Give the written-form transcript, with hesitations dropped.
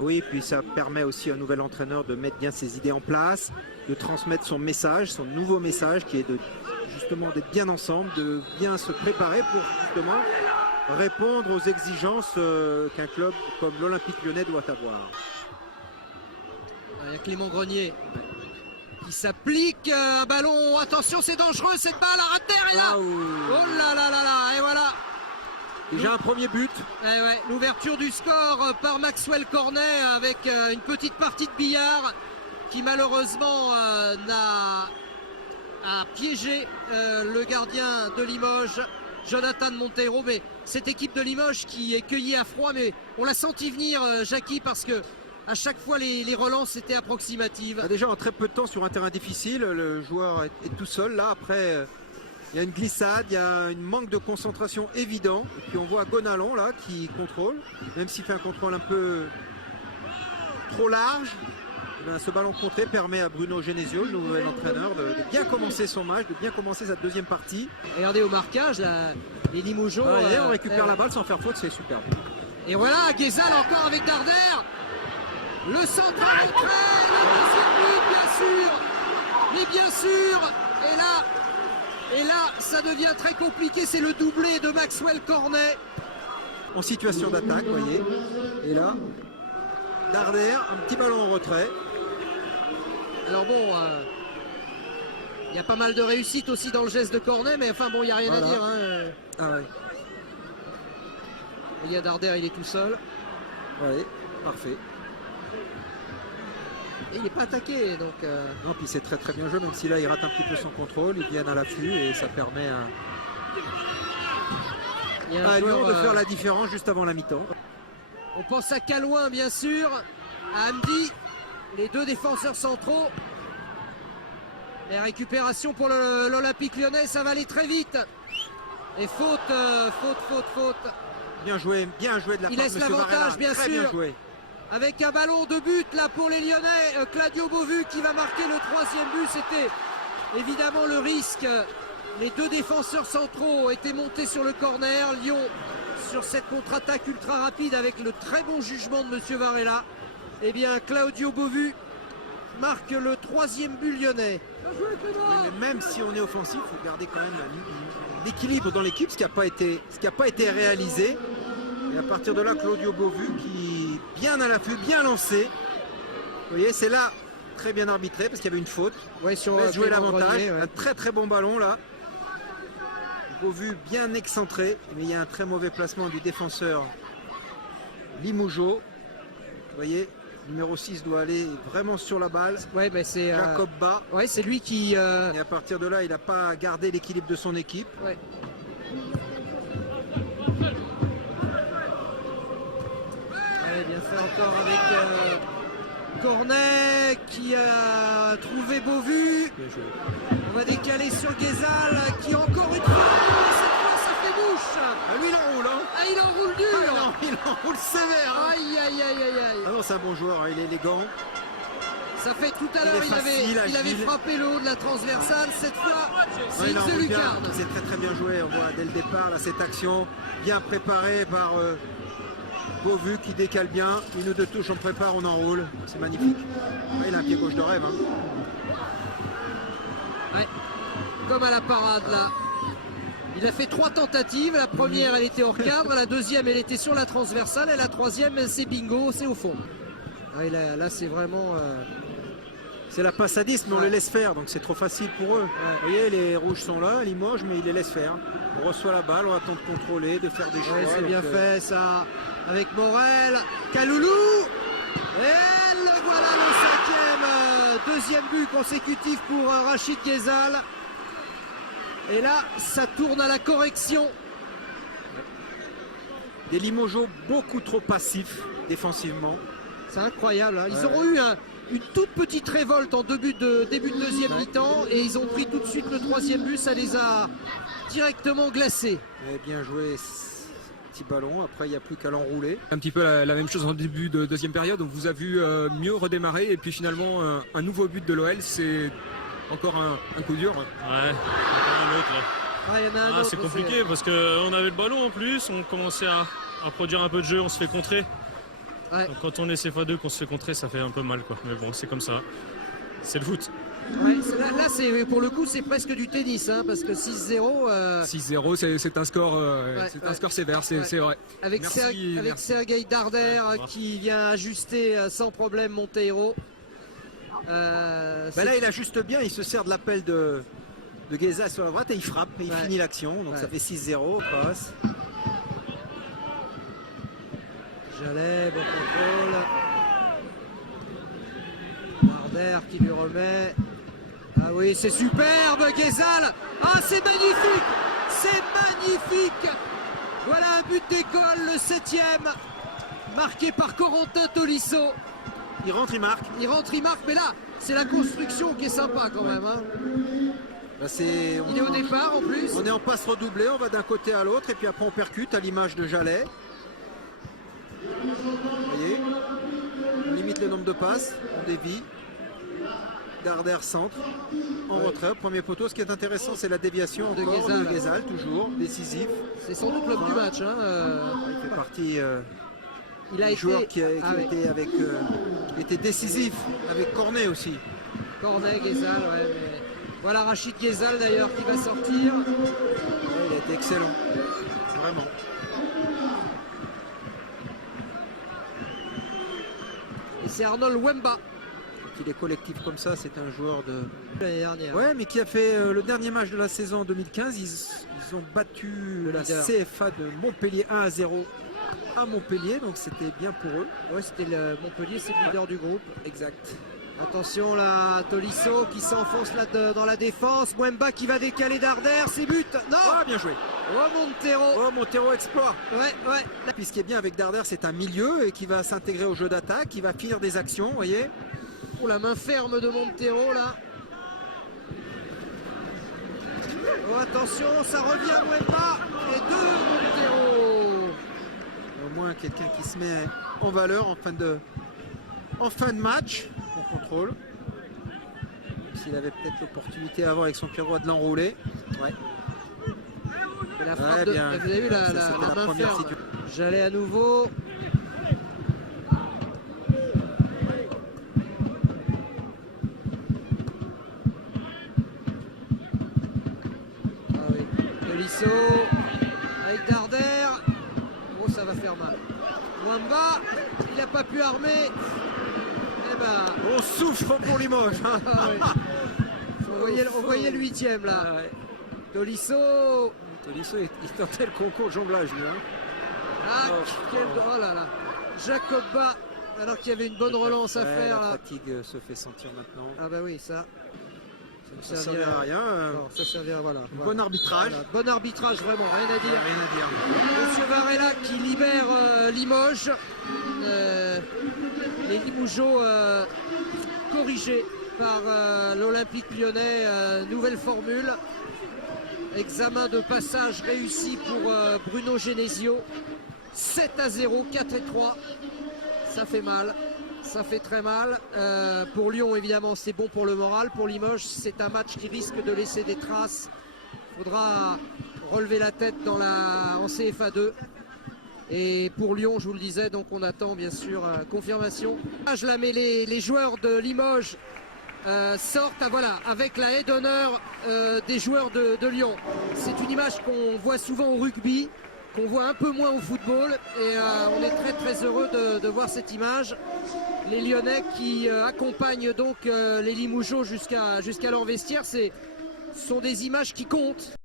Oui, puis ça permet aussi à un nouvel entraîneur de mettre bien ses idées en place, de transmettre son message, son nouveau message qui est de justement d'être bien ensemble, de bien se préparer pour justement répondre aux exigences qu'un club comme l'Olympique Lyonnais doit avoir. Il y a Clément Grenier qui s'applique, un ballon, attention c'est dangereux cette balle, arrête terre et là, oh là là là là, et voilà. Déjà un premier but. Eh ouais, l'ouverture du score par Maxwell Cornet avec une petite partie de billard qui malheureusement a piégé le gardien de Limoges, Jonathan Monteiro. Mais cette équipe de Limoges qui est cueillie à froid, mais on l'a senti venir, Jackie, parce que à chaque fois les relances étaient approximatives. Déjà en très peu de temps sur un terrain difficile, le joueur est tout seul. Là après, il y a une glissade, il y a un manque de concentration évident. Et puis on voit Gonalon là qui contrôle, même s'il fait un contrôle un peu trop large. Ce ballon contré permet à Bruno Genesio, le nouvel entraîneur, de bien commencer son match, de bien commencer sa deuxième partie. Regardez au marquage, là, les Limougeaux. On récupère la balle sans faire faute, c'est superbe. Et voilà, Guézal encore avec Darder. Le centre entré, le deuxième but, bien sûr. Mais bien sûr, et là, ça devient très compliqué. C'est le doublé de Maxwell Cornet. En situation d'attaque, vous voyez. Et là, Darder, un petit ballon en retrait. Alors bon, il y a pas mal de réussite aussi dans le geste de Cornet, mais enfin bon, il n'y a rien à dire. Hein. Ah ouais. Il y a Darder, il est tout seul. Oui, parfait. Et il n'est pas attaqué, donc... Non, puis c'est très très bien joué, même si là il rate un petit peu son contrôle, il vient à l'affût et ça permet à Lyon de faire la différence juste avant la mi-temps. On pense à Calouin, bien sûr, à Hamdi, les deux défenseurs centraux. Et récupération pour l'Olympique Lyonnais, ça va aller très vite. Et faute. Bien joué de la part de M. Il laisse l'avantage, bien sûr. Bien joué. Avec un ballon de but là pour les Lyonnais, Claudio Beauvu qui va marquer le troisième but. C'était évidemment le risque. Les deux défenseurs centraux étaient montés sur le corner. Lyon sur cette contre-attaque ultra rapide avec le très bon jugement de M. Varela. Eh bien Claudio Beauvu marque le troisième but lyonnais. Mais même si on est offensif, il faut garder quand même l'équilibre dans l'équipe, ce qui n'a pas été réalisé. Et à partir de là, Claudio Beauvu qui bien à l'affût, bien lancé. Vous voyez, c'est là très bien arbitré parce qu'il y avait une faute. Ouais, sur laisse jouer l'avantage. Ouais. Un très très bon ballon là. Beauvu bien excentré, mais il y a un très mauvais placement du défenseur Limougeau. Vous voyez, numéro 6 doit aller vraiment sur la balle. Ouais, ben c'est Jacob Bas. Ouais, c'est lui qui. Et à partir de là, il n'a pas gardé l'équilibre de son équipe. Ouais. Bien fait encore avec Cornet qui a trouvé Beauvu. On va décaler sur Guézal qui encore une fois, cette fois ça fait bouche. Ah lui il enroule hein. Ah il enroule dur. Ah, non, il enroule sévère hein. Aïe aïe aïe aïe aïe. Ah non c'est un bon joueur, hein. Il est élégant. Ça fait tout à l'heure il avait frappé le haut de la transversale. Cette fois c'est une lucarne. C'est très très bien joué, on voit dès le départ là, cette action bien préparée par Beauvu qui décale bien, une ou deux touches on prépare, on enroule, c'est magnifique. Ouais, il a un pied gauche de rêve. Hein. Ouais, comme à la parade là. Il a fait 3 tentatives, la première elle était hors cadre, la deuxième elle était sur la transversale et la troisième c'est bingo, c'est au fond. Ah, là c'est vraiment... C'est la passe à 10 mais on les laisse faire, donc c'est trop facile pour eux. Vous voyez, les rouges sont là, Limoges, mais ils les laissent faire. On reçoit la balle, on attend de contrôler, de faire des choix. C'est bien fait ça, avec Morel, Kaloulou, et le voilà le 5e, deuxième but consécutif pour Rachid Guézal. Et là, ça tourne à la correction. Des Limogeaux beaucoup trop passifs défensivement. C'est incroyable, hein. Ils auront eu une toute petite révolte en début de deuxième mi-temps et ils ont pris tout de suite le troisième but, ça les a directement glacés. Bien joué ce petit ballon, après il n'y a plus qu'à l'enrouler. Un petit peu la même chose en début de deuxième période, on vous a vu mieux redémarrer et puis finalement un nouveau but de l'OL, c'est encore un coup dur. Ouais, encore un autre. Ah, y en a un autre, c'est compliqué parce qu'on avait le ballon en plus, on commençait à produire un peu de jeu, on se fait contrer. Ouais. Donc, quand on est CFA2, qu'on se fait contrer, ça fait un peu mal, quoi. Mais bon, c'est comme ça. C'est le foot. Ouais, là c'est pour le coup c'est presque du tennis hein, parce que 6-0 6-0, c'est un score, un score sévère, c'est vrai. avec, Merci, avec merci. Sergei Darder qui vient ajuster sans problème Monteiro. Là il ajuste bien, il se sert de l'appel de Gueza sur la droite et il frappe et il finit l'action. Donc Ouais. ça fait 6-0, passe. Jalais, bon contrôle. Darder qui lui remet. Ah oui, c'est superbe, Guézal. Ah, c'est magnifique. C'est magnifique. Voilà un but d'école, le 7e, marqué par Corentin Tolisso. Il rentre, il marque. Il rentre, il marque, mais là, c'est la construction qui est sympa quand même. Hein. Là, Il est au départ en plus. On est en passe redoublée, on va d'un côté à l'autre et puis après on percute à l'image de Jalais. Vous voyez, on limite le nombre de passes, on dévie. Darder centre, en retrait, premier poteau. Ce qui est intéressant, c'est la déviation De encore Guézal. de Guézal, toujours décisif. C'est sans doute l'homme du match. Hein. Il fait partie Il a des été joueurs qui oui. était avec, qui était décisif avec Cornet aussi. Cornet, Guézal, ouais. Mais... Voilà Rachid Guézal d'ailleurs qui va sortir. Ouais, il a été excellent, vraiment. Et c'est Arnold Wemba Quand il est collectif comme ça, c'est un joueur de... l'année dernière. Ouais, mais qui a fait le dernier match de la saison en 2015. Ils ont battu la leader. CFA de Montpellier 1-0 à Montpellier, donc c'était bien pour eux. Ouais, c'était le Montpellier, c'est le leader du groupe. Exact. Attention là, Tolisso qui s'enfonce là dans la défense. Wemba qui va décaler Darder, c'est but. Non. Ah, bien joué. Oh Montero. Oh, Montero exploit. Ouais. Puis ce qui est bien avec Darder, c'est un milieu et qui va s'intégrer au jeu d'attaque, qui va finir des actions, vous voyez. Oh, la main ferme de Montero là. Oh attention, ça revient Wemba. Et deux Montero. Au moins quelqu'un qui se met en valeur en fin de match. On contrôle. S'il avait peut-être l'opportunité avant avec son pied droit de l'enrouler. Ouais. Et la frappe Ouais, de... bien. Vous avez vu la Ça, c'était la main première ferme. situation. J'allais à nouveau. Ah oui. Tolisso avec Darder. Oh, ça va faire mal. Wemba, il n'a pas pu armer. Eh ben, On souffre pour Limoges. Hein. ah oui. On voyait le 8e là. Ah ouais. Tolisso. Tolisso, il tentait le concours de jonglage, lui. Hein. Ah, Oh, oh là là. Jacob Bas, alors qu'il y avait une bonne relance à Ouais, faire la là. fatigue se fait sentir maintenant. Ah bah oui, ça. Ça ne servira à rien. Non, ça servira, voilà. Bon arbitrage. Voilà. Bon arbitrage, vraiment, rien à dire. Rien à dire. Monsieur Varela qui libère Limoges. Les Limougeaux corrigés par l'Olympique Lyonnais. Nouvelle formule. Examen de passage réussi pour Bruno Genesio. 7-0, 4-3. Ça fait mal. Ça fait très mal. Pour Lyon, évidemment, c'est bon pour le moral. Pour Limoges, c'est un match qui risque de laisser des traces. Il faudra relever la tête en CFA2. Et pour Lyon, je vous le disais, donc on attend bien sûr confirmation. Je la mets, les joueurs de Limoges sortent voilà, avec la haie d'honneur des joueurs de Lyon. C'est une image qu'on voit souvent au rugby, qu'on voit un peu moins au football. Et on est très très heureux de voir cette image. Les Lyonnais qui accompagnent donc les Limougeaux jusqu'à leur vestiaire, ce sont des images qui comptent.